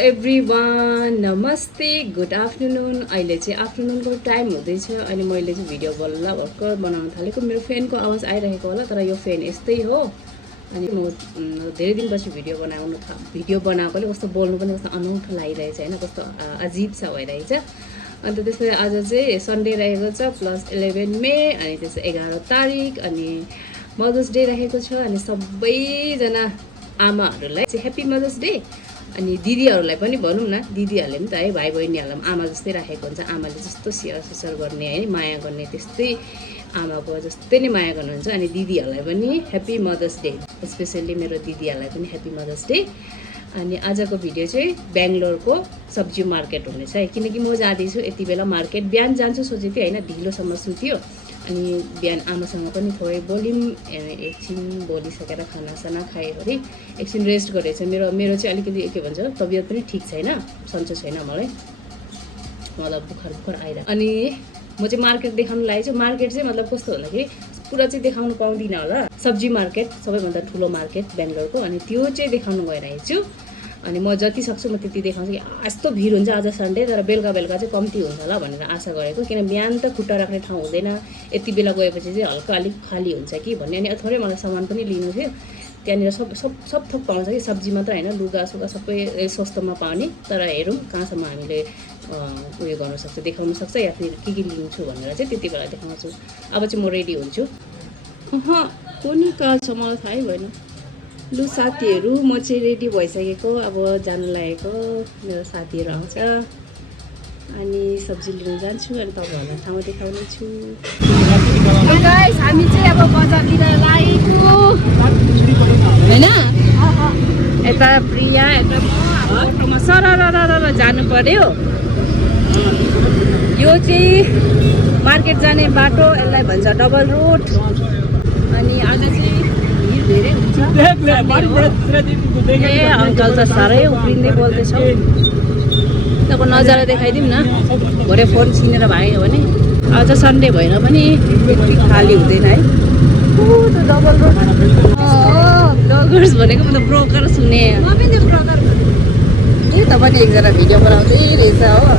Everyone, नमस्ते, good afternoon. अहिले चाहिँ आफ्टरनुनको टाइम हुँदैछ अनि मैले चाहिँ भिडियो बल्ल भर्खर बनाउन थालेको। मेरो फ्यानको आवाज आइरहेको होला, तर यो फ्यान यस्तै हो। अनि म धेरै दिनपछि भिडियो बनाएकोले कस्तो बोल्नु पनि कस्तो अनौठो लागिरहेछ होइन, कस्तो अजिब सा भइरहेछ। अन्त त्यसपछि आज चाहिँ सन्डे रहेको छ, +11 मे, अनि त्यसपछि 11 तारिक, अनि मदर्स डे रहेको छ। अनि सबैजना आमाहरूलाई चाहिँ ह्याप्पी मदर्स डे। अनि दिदीहरूलाई पनि भनौँ न, दिदीहरूले पनि त है भाइ बहिनीहरूलाई पनि आमा जस्तै राखेको हुन्छ। आमाले जस्तो स्याहार सुसार गर्ने है, माया गर्ने, त्यस्तै आमाको जस्तै नै माया गर्नुहुन्छ। अनि दिदीहरूलाई पनि ह्याप्पी मदर्स डे, स्पेसल्ली मेरो दिदीहरूलाई पनि ह्याप्पी मदर्स डे। अनि आजको भिडियो चाहिँ बेङ्गलोरको सब्जी मार्केट हुनेछ है, किनकि म जाँदैछु यति बेला मार्केट। बिहान जान्छु सोचेको थिएँ होइन, ढिलोसम्म सुत्यो। अनि बिहान आमासँग पनि थोरै बोल्यौँ, एकछिन बोलिसकेर खानासाना खाएपछि एकछिन रेस्ट गरेको छ। मेरो चाहिँ अलिकति के भन्छ, तबियत पनि ठिक छैन, सन्चो छैन मलाई बुखार आइरहेको। अनि म चाहिँ मार्केट देखाउनु लागेको छु। मार्केट चाहिँ मतलब कस्तो भन्दाखेरि पुरा चाहिँ देखाउनु पाउँदिनँ होला। सब्जी मार्केट सबैभन्दा ठुलो मार्केट बेङ्गलोरको, अनि त्यो चाहिँ देखाउनु गइरहेको छु। अनि म जति सक्छु म त्यति देखाउँछु। यस्तो भिड हुन्छ आज सन्डे, तर बेलुका चाहिँ कम्ती हुन्छ होला भनेर आशा गरेको, किन बिहान त खुट्टा राख्ने ठाउँ हुँदैन। यति बेला गएपछि चाहिँ हल्का अलिक खाली हुन्छ कि भन्ने। अनि थोरै मलाई सामान पनि लिनु थियो, त्यहाँनिर सब थोक पाउँछ कि, सब्जी मात्र होइन, लुगासुगा सबै सस्तोमा पाउने। तर हेरौँ कहाँसम्म हामीले उयो गर्नु सक्छ, देखाउनु सक्छ, या फिर के लिन्छु भनेर चाहिँ त्यति बेला देखाउँछु। अब चाहिँ म रेडी हुन्छु। कुनै कहाँ छ मलाई थाहै भएन। लु साथीहरू, म चाहिँ रेडी भइसकेको, अब जानु लागेको। मेरो साथीहरू आउँछ अनि सब्जी लिन जान्छु, अनि तपाईँहरूलाई ठाउँ देखाउने छु। गाइस, हामी चाहिँ अब बजारतिर लागेको होइन। यता प्रिया, यता म सरर जानु पर्यो। यो चाहिँ मार्केट जाने बाटो, यसलाई भन्छ डबल रोड। अनि आज चाहिँ भिड धेरै हुन्छ। ए अङ्कल त साह्रै उफ्रिँदै बोल्दैछ। तपाईँको नजारा देखाइदिउँ न, भरे फोन छिनेर भाग्यो भने। आज सन्डे भएर पनि त्यति खाली हुँदैन है। डबल रोड ब्लगर्स भनेको म त ब्रोकर सुने। त पनि एकजना भिडियो बनाउँदै रहेछ हो।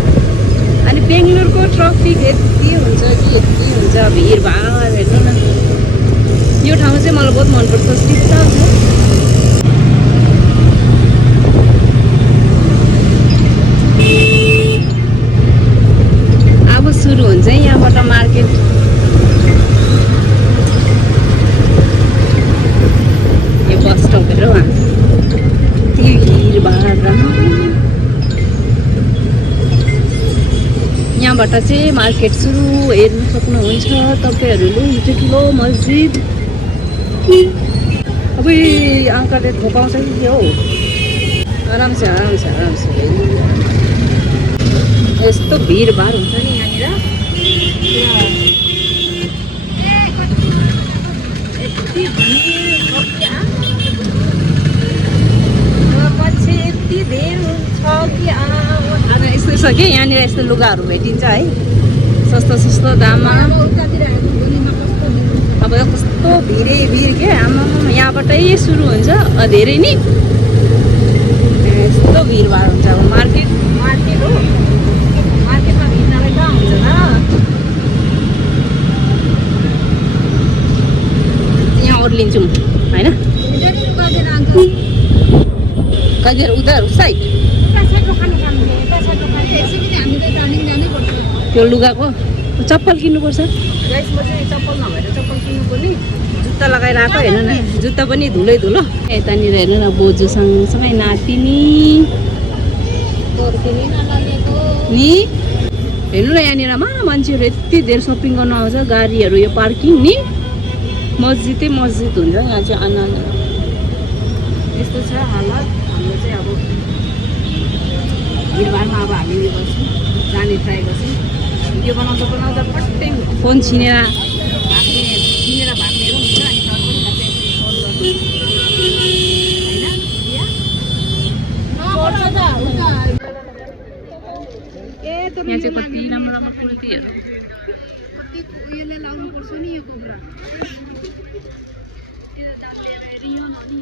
अनि बेङ्गलोरको ट्राफिक यति हुन्छ कि यति हुन्छ, भिडभाड हेर्नु न। यो ठाउँ चाहिँ मलाई बहुत मनपर्छ, शीतल छ। अब सुरु हुन्छ यहाँबाट मार्केट। यो बस स्टपहरू उहाँ त्यो भिडभाड। यहाँबाट चाहिँ मार्केट सुरु हेर्नु सक्नुहुन्छ तपाईँहरूले। यो चाहिँ ठुलो मस्जिद। अब अङ्कलले ठोकाउँछ कि के हो? आराम से यस्तो भिडभाड हुन्छ नि यहाँनिर। पछि यति धेर हुन्छ कि यस्तो छ कि यहाँनिर यस्तो लुगाहरू भेटिन्छ है, सस्तो दाममा। अब कस्तो भिड के आमा, यहाँबाटै सुरु हुन्छ धेरै नि। यस्तो भिडभाड हुन्छ। अब मार्केट हो, मार्केटमा भिड नभए कहाँ हुन्छ त। यहाँ ओर्लिन्छौँ होइन, कहिले उधर उस साइड त्यो लुगाको चप्पल किन्नुपर्छ। गाइस, म चाहिँ चप्पल नभएर चप्पल किन्नु पर्ने, जुत्ता लगाएर आएको। हेर्नु न, जुत्ता पनि धुलै धुलो। यतानिर हेर्नु न, बोजू सँगसँगै नातिनी नि। हेर्नु न यहाँनिर मान्छेहरू यति धेरै सपिङ गर्न आउँछ। गाडीहरू यो पार्किङ नि, मस्जिद हुन्छ यहाँ चाहिँ। आनन्द यस्तो छ हालत हाम्रो चाहिँ। अब भिडभाडमा अब हामी उयो गर्छौँ, जाने ट्राई गर्छौँ। भिडियो बनाउँदा पट्टै फोन छिनेर भाग्ने हुन्छ। अनि यहाँ चाहिँ कति राम्रो कुर्तीहरू,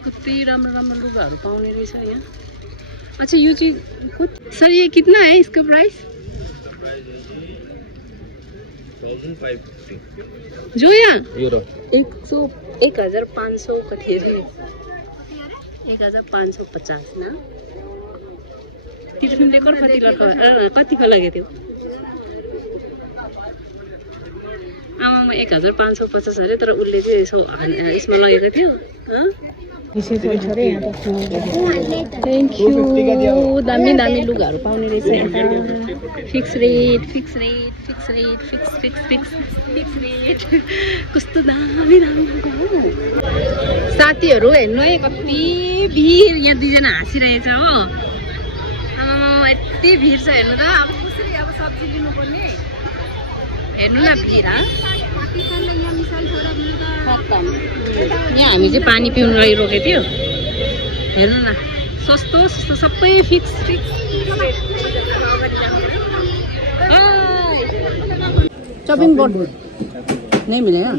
कति राम्रो लुगाहरू पाउने रहेछ यहाँ। अच्छा यो चीज सर ये कितना है इसका प्राइस? 1550 जो यहाँ euro 1500 कति अरे 1550 ना तिमीले कतिको लाग्यो त्यो आमामा 1550 अरे तर उसले चाहिँ यसो यसमा लगेको थियो थ्याङ्क यू दामी दामी लुगाहरू पाउने रहेछ यता फिक्स रेट कस्तो दामी दामी लुगा हो साथीहरू हेर्नु है कति भिड यहाँ दुईजना हाँसिरहेछ हो यति भिड छ हेर्नु त अब कसरी अब सब्जी लिनुपर्ने हेर्नु न भिड यहाँ हामी चाहिँ पानी पिउनु लागि रोकेको थियो हेर्नु न सस्तो सस्तो सबै फिक्स चॉपिंग बोर्ड नहीं मिलेगा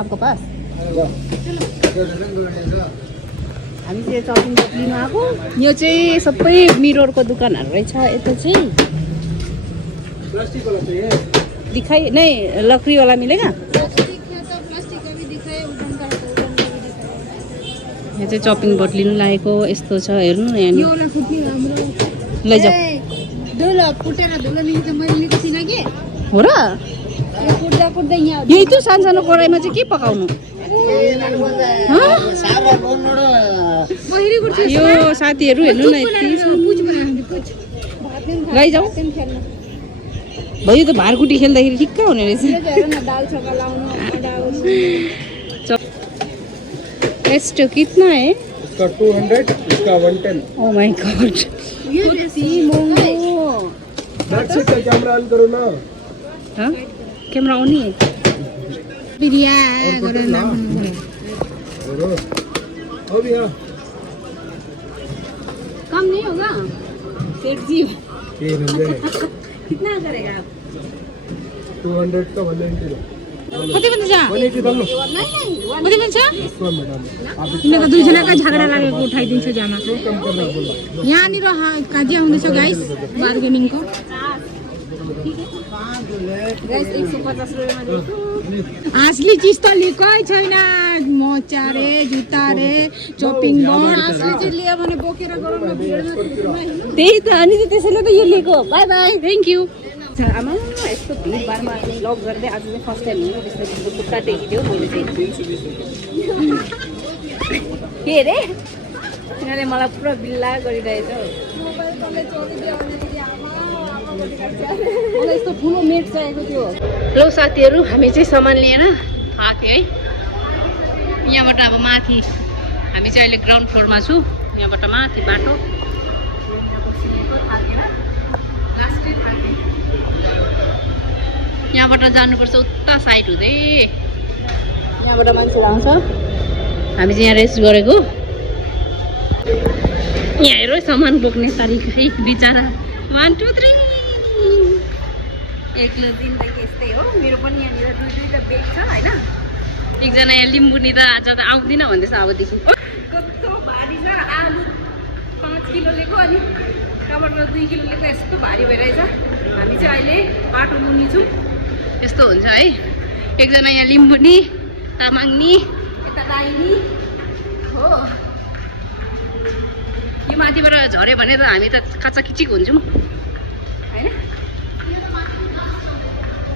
आपको पास हामी चाहिँ चपिङ बोर्ड लिनु आएको यो चाहिँ सबै मिररको दोकानहरू रहेछ यता चाहिँ दिखाई नहीं लकड़ी वाला मिलेगा यहाँ चाहिँ चपिङ बोर्ड लिनु लागेको यस्तो छ हेर्नु न यहाँ लैजाऊ हो र यही त सानो कराईमा चाहिँ के पकाउनु यो साथीहरू हेर्नु न यति लैजाऊ भयो त भाँडकुटी खेल्दाखेरि ठिक्क हुने रहेछ एस्टो कितना है इसका 200 इसका 110 ओ माय गॉड ये महंगो बैक से कैमरा ऑन करो ना हाँ कैमरा ऑन ही है बिरिया हो भी हाँ कम नहीं होगा सेठ जी 300 कितना करेगा आप 200 का 190 कति भन्छ 180 डाल्नु कति भन्छ मैडम यिनीहरूको दुईजनाका झगडा लागेको उठाइदिन्छु जामा कम करना बोला यहाँनिर काजिया हुँदैछ गाइस बार्गेनिङको गाइस 150 रुपैयाँमा दिएको असली चिज त लिएकै छैन मोचा रे जुत्ता रे चपिङ बोर्ड असली चिज लियो भने बोकेर गरौँ न त्यही त अनि चाहिँ त्यसैले त यो लिएको बाई बाई थ्याङ्क यू आमा यस्तो भिडभाडमा लग गर्दै आज चाहिँ फर्स्ट टाइम हो त्यस्तो खुट्टा टेकिदियो मैले चाहिँ के अरे यिनीहरूले मलाई पुरा बिल्ला गरिरहेछ मलाई यस्तो ठुलो मेट चाहिएको थियो ल साथीहरू हामी चाहिँ सामान लिएर आएको थियो है यहाँबाट अब माथि हामी चाहिँ अहिले ग्राउन्ड फ्लोरमा छु यहाँबाट माथि बाटो यहाँबाट जानुपर्छ उता साइड हुँदै यहाँबाट मान्छेहरू आउँछ हामी चाहिँ यहाँ रेस्ट गरेको यहाँ हेर सामान बोक्ने तरिका बिचरा 1 2 3 एक्लो जिन्दगी यस्तै हो मेरो पनि यहाँनिर दुईटा बेग छ होइन एकजना यहाँ लिम्बुनी त आज त आउँदिनँ भन्दैछ अबदेखि कस्तो भारी छ आलु 5 किलो लिएको अनि टमाटर 2 किलो लिएको यस्तो भारी भइरहेछ हामी चाहिँ अहिले बाटो मुनि छौँ यस्तो हुन्छ है एकजना यहाँ लिम्बुनी तामाङनी यता दाइनी हो यो माथिबाट झऱ्यो भने त हामी त काचाकिचिक हुन्छौँ होइन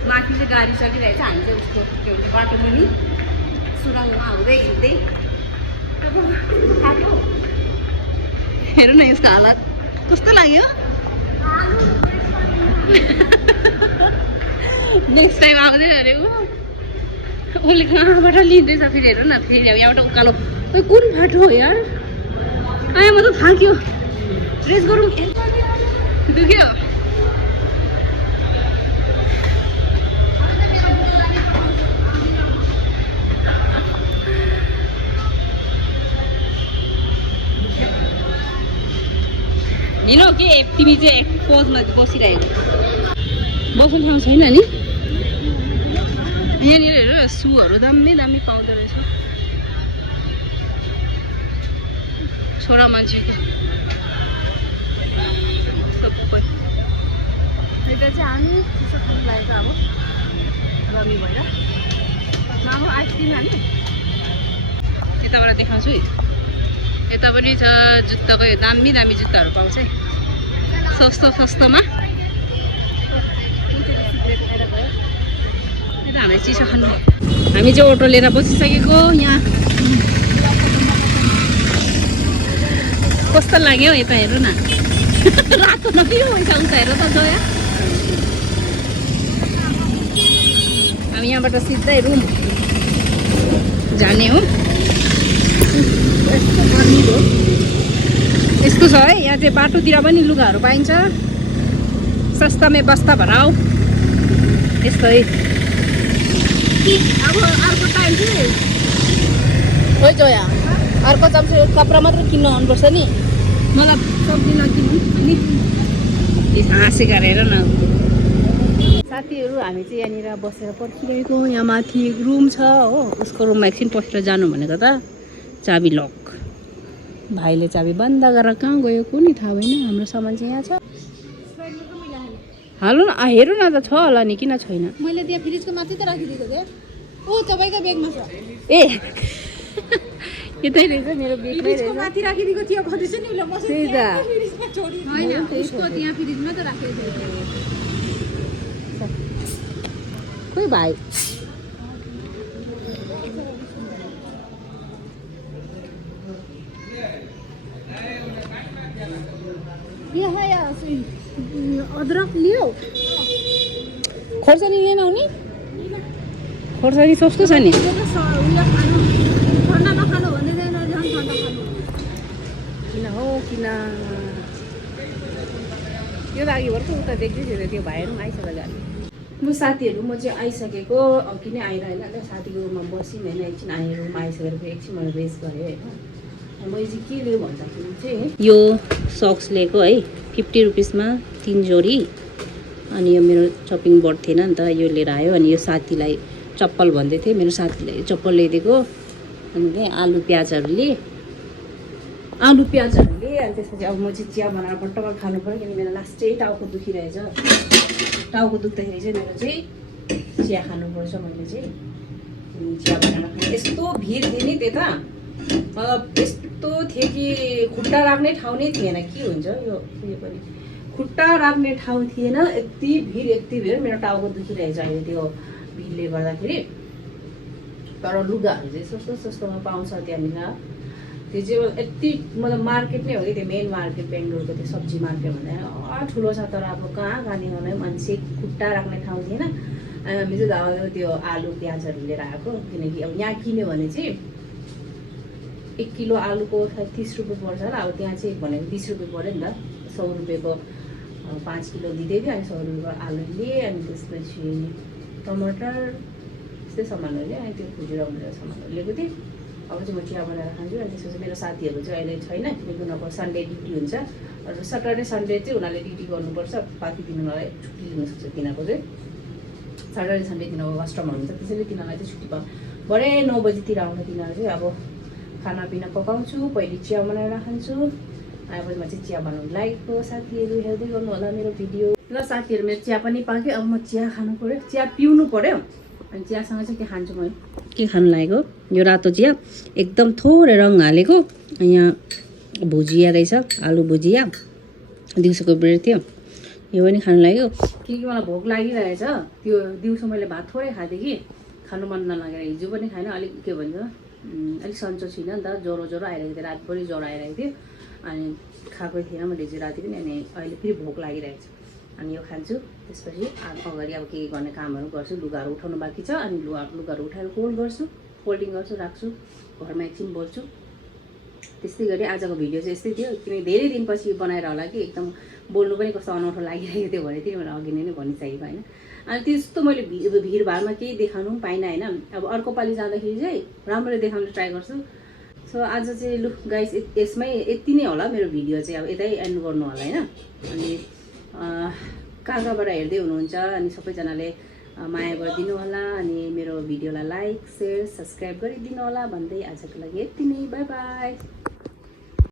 माथि चाहिँ गाडी चलिरहेछ हामी चाहिँ उसको के भन्छ बाटो मुनि सुरङमा हुँदै हिँड्दै अब थाक्यो हेर्नु न यसको हालत कस्तो लाग्यो नेक्स्ट टाइम आउँदैन अरे उसले कहाँबाट लिँदैछ फेरि हेर्नु न फेरि यहाँबाट उकालो खोइ कुन बाटो हो यार आयो म त थाक्यो रेस गरौँ दुख्यो हिँड के तिमी चाहिँ पोजमा बसिरहेको बस्ने ठाउँ छैन नि यहाँनिर हेर सुहरू दामी दामी पाउँदो रहेछ छोरा मान्छेको चिसो खानु लागेको अब रमी भएर मामा आइसक्रिम खाने यताबाट देखाउँछु है। यता पनि छ जुत्ताको दामी दामी जुत्ताहरू पाउँछ है सस्तोमा। यता हामीले चिसो खानु हामी चाहिँ अटो लिएर बसिसकेको यहाँ। कस्तो लाग्यो यता हेर्नु न रातो नकिन पैसा उता हेर त जोया। हामी यहाँबाट सिधै रुम जाने हो। यस्तो छ है यहाँ चाहिँ बाटोतिर पनि लुगाहरू पाइन्छ सस्तामै बस्ता भराउ यस्तो है। अब अर्को टाइम चाहिँ हो जोया अर्को टाइम चाहिँ कपडा मात्रै किन्न आउनुपर्छ नि मलाई सब्जी नकिन्नु नि हाँसे गरेर न। साथीहरू हामी चाहिँ यहाँनिर बसेर पर्खिरहेको। यहाँ माथि रुम छ हो उसको रुममा एकछिन पसेर जानु भनेको त चाबी लक भाइले चाबी बन्द गरेर कहाँ गयो कुनै थाहा भएन। हाम्रो सामान चाहिँ यहाँ छ हाल्नु न हेरौँ न त छ होला नि किन छैन। मैले त्यहाँ फ्रिजको माथि त राखिदिएको थिएँ। ओ तपाईँको ब्यागमा छ ए यतै रहेछ मेरो फ्रिजको माथि राखिदिएको थियो भन्दैछ नि उसले बसेको त्यही त फ्रिजमा छोडी होइन उसको त्यहाँ फ्रिजमा त राखेको थियो। खोइ भाइ अदरक लियो खोर्सानी लिएन आउने खोर्सानी सस्तो छ नि। ठन्डा नखानु भन्दै झन् ठन्डा खानु किन हो किन त्यो त अघि भर्खर उता देख्दै थियो त्यो भाइहरू पनि आइसक्यो जाने। म साथीहरू म चाहिँ आइसकेको अघि नै आइरहेन साथीको रुममा बस्यौँ होइन। एकछिन आएर रुममा आइसकेर एकछिन मैले रेस्ट गरेँ होइन। मैले चाहिँ के लिएँ भन्दाखेरि चाहिँ यो सक्स लिएको है 50 रुपिसमा 3 जोडी। अनि यो मेरो चपिङ बोर्ड थिएन नि त यो लिएर आयो। अनि यो साथीलाई चप्पल भन्दै थिएँ मेरो साथीलाई चप्पल ल्याइदिएको। अनि त्यही आलु प्याजहरू लिएँ अनि त्यसपछि अब म चाहिँ चिया बनाएर पटक्क खानु पऱ्यो किनकि मेरो लास्टै टाउको दुखिरहेछ। टाउको दुख्दाखेरि चाहिँ मेरो चाहिँ चिया खानुपर्छ। मैले चाहिँ चिया बनाएर खाएँ। यस्तो भिड थिएँ नि त्यता मतलब यस्तो थियो कि खुट्टा राख्ने ठाउँ नै थिएन। के हुन्छ यो पनि खुट्टा राख्ने ठाउँ थिएन यति भिड मेरो टाउको दुखिरहेछ अहिले त्यो भिडले गर्दाखेरि। तर लुगाहरू चाहिँ सस्तोमा पाउँछ त्यहाँनिर। त्यो चाहिँ यति मतलब मार्केट नै हो कि त्यो मेन मार्केट बेङ्गलोरको त्यो सब्जी मार्केट भन्दा ठुलो छ। तर अब कहाँ गर्ने मान्छे खुट्टा राख्ने ठाउँ थिएन। हामी चाहिँ त्यो आलु प्याजहरू लिएर आएको किनकि अब यहाँ किन्यो भने चाहिँ 1 किलो आलुको 30 रुपियाँ पर्छ होला। अब त्यहाँ चाहिँ भनेको 20 रुपियाँ पऱ्यो नि त। 100 रुपियाँको 5 किलो दिँदै थियो। अनि 100 रुपियाँको आलु लिएँ अनि त्यसपछि टमाटर त्यस्तै सामानहरू लिएँ। अनि त्यो खुजुराउने सामानहरू लिएको थिएँ। अब चाहिँ म चिया बनाएर खान्छु। अनि त्यसपछि मेरो साथीहरू चाहिँ अहिले छैन किनकि उनीहरूको सन्डे ड्युटी हुन्छ। र सटरडे सन्डे चाहिँ उनीहरूले ड्युटी गर्नुपर्छ। बाँकी दिन उनीहरूलाई छुट्टी लिन सक्छ तिनीहरूको चाहिँ सटरडे सन्डे तिनीहरूको कस्टमर हुन्छ त्यसैले तिनीहरूलाई चाहिँ छुट्टी पाउँछ। भरे 9 बजीतिर आउँछ तिनीहरू चाहिँ। अब खानापिना पकाउँछु पहिले चिया बनाएर खान्छु। अब म चाहिँ चिया बनाउनु लागेको। साथीहरू हेर्दै गर्नु होला मेरो भिडियो। ल साथीहरू मेरो चिया पनि पाक्यो। अब म चिया खानु पऱ्यो चिया पिउनु पऱ्यो। अनि चियासँग चाहिँ के खान्छु म के खानु लागेको यो रातो चिया एकदम थोरै रङ हालेको। यहाँ भुजिया रहेछ आलु भुजिया दिउँसोको ब्रेड थियो यो पनि खानु लाग्यो किनकि मलाई भोक लागिरहेछ। त्यो दिउँसो मैले भात थोरै खाँथेँ कि खानु मन नलागेर हिजो पनि खाएन। अलिक के भन्छ अलिक सन्चो छैन नि त ज्वरो आइरहेको थियो रातभरि ज्वरो आइरहेको थियो। अनि खाएको थिएन मैले हिजो राति पनि। अनि अहिले फेरि भोक लागिरहेको छ अनि यो खान्छु। त्यसपछि अगाडि अब के गर्ने कामहरू गर्छु। लुगाहरू उठाउनु बाँकी छ अनि लुगाहरू उठाएर फोल्डिङ गर्छु राख्छु घरमा एकछिन बोल्छु। त्यस्तै गरी आजको भिडियो चाहिँ यस्तै थियो किनकि धेरै दिनपछि बनाएर होला कि एकदम बोल्नु पनि कस्तो अनौठो लागिरहेको थियो भने तिमीलाई अघि नै भनिसकेको होइन। अनि त्यस्तो मैले भिडभाडमा केही देखाउनु पनि पाइनँ होइन। अब अर्को पालि जाँदाखेरि चाहिँ राम्ररी देखाउनु ट्राई गर्छु। सो आज चाहिँ लु गाइस यसमै यति नै होला मेरो भिडियो चाहिँ। अब यतै एन्ड गर्नु होला होइन। अनि कहाँबाट हेर्दै हुनुहुन्छ अनि सबैजनाले माया गरिदिनु होला। अनि मेरो भिडियोलाई लाइक सेयर सब्सक्राइब गरिदिनु होला भन्दै आजको लागि यति नै बाई बाई।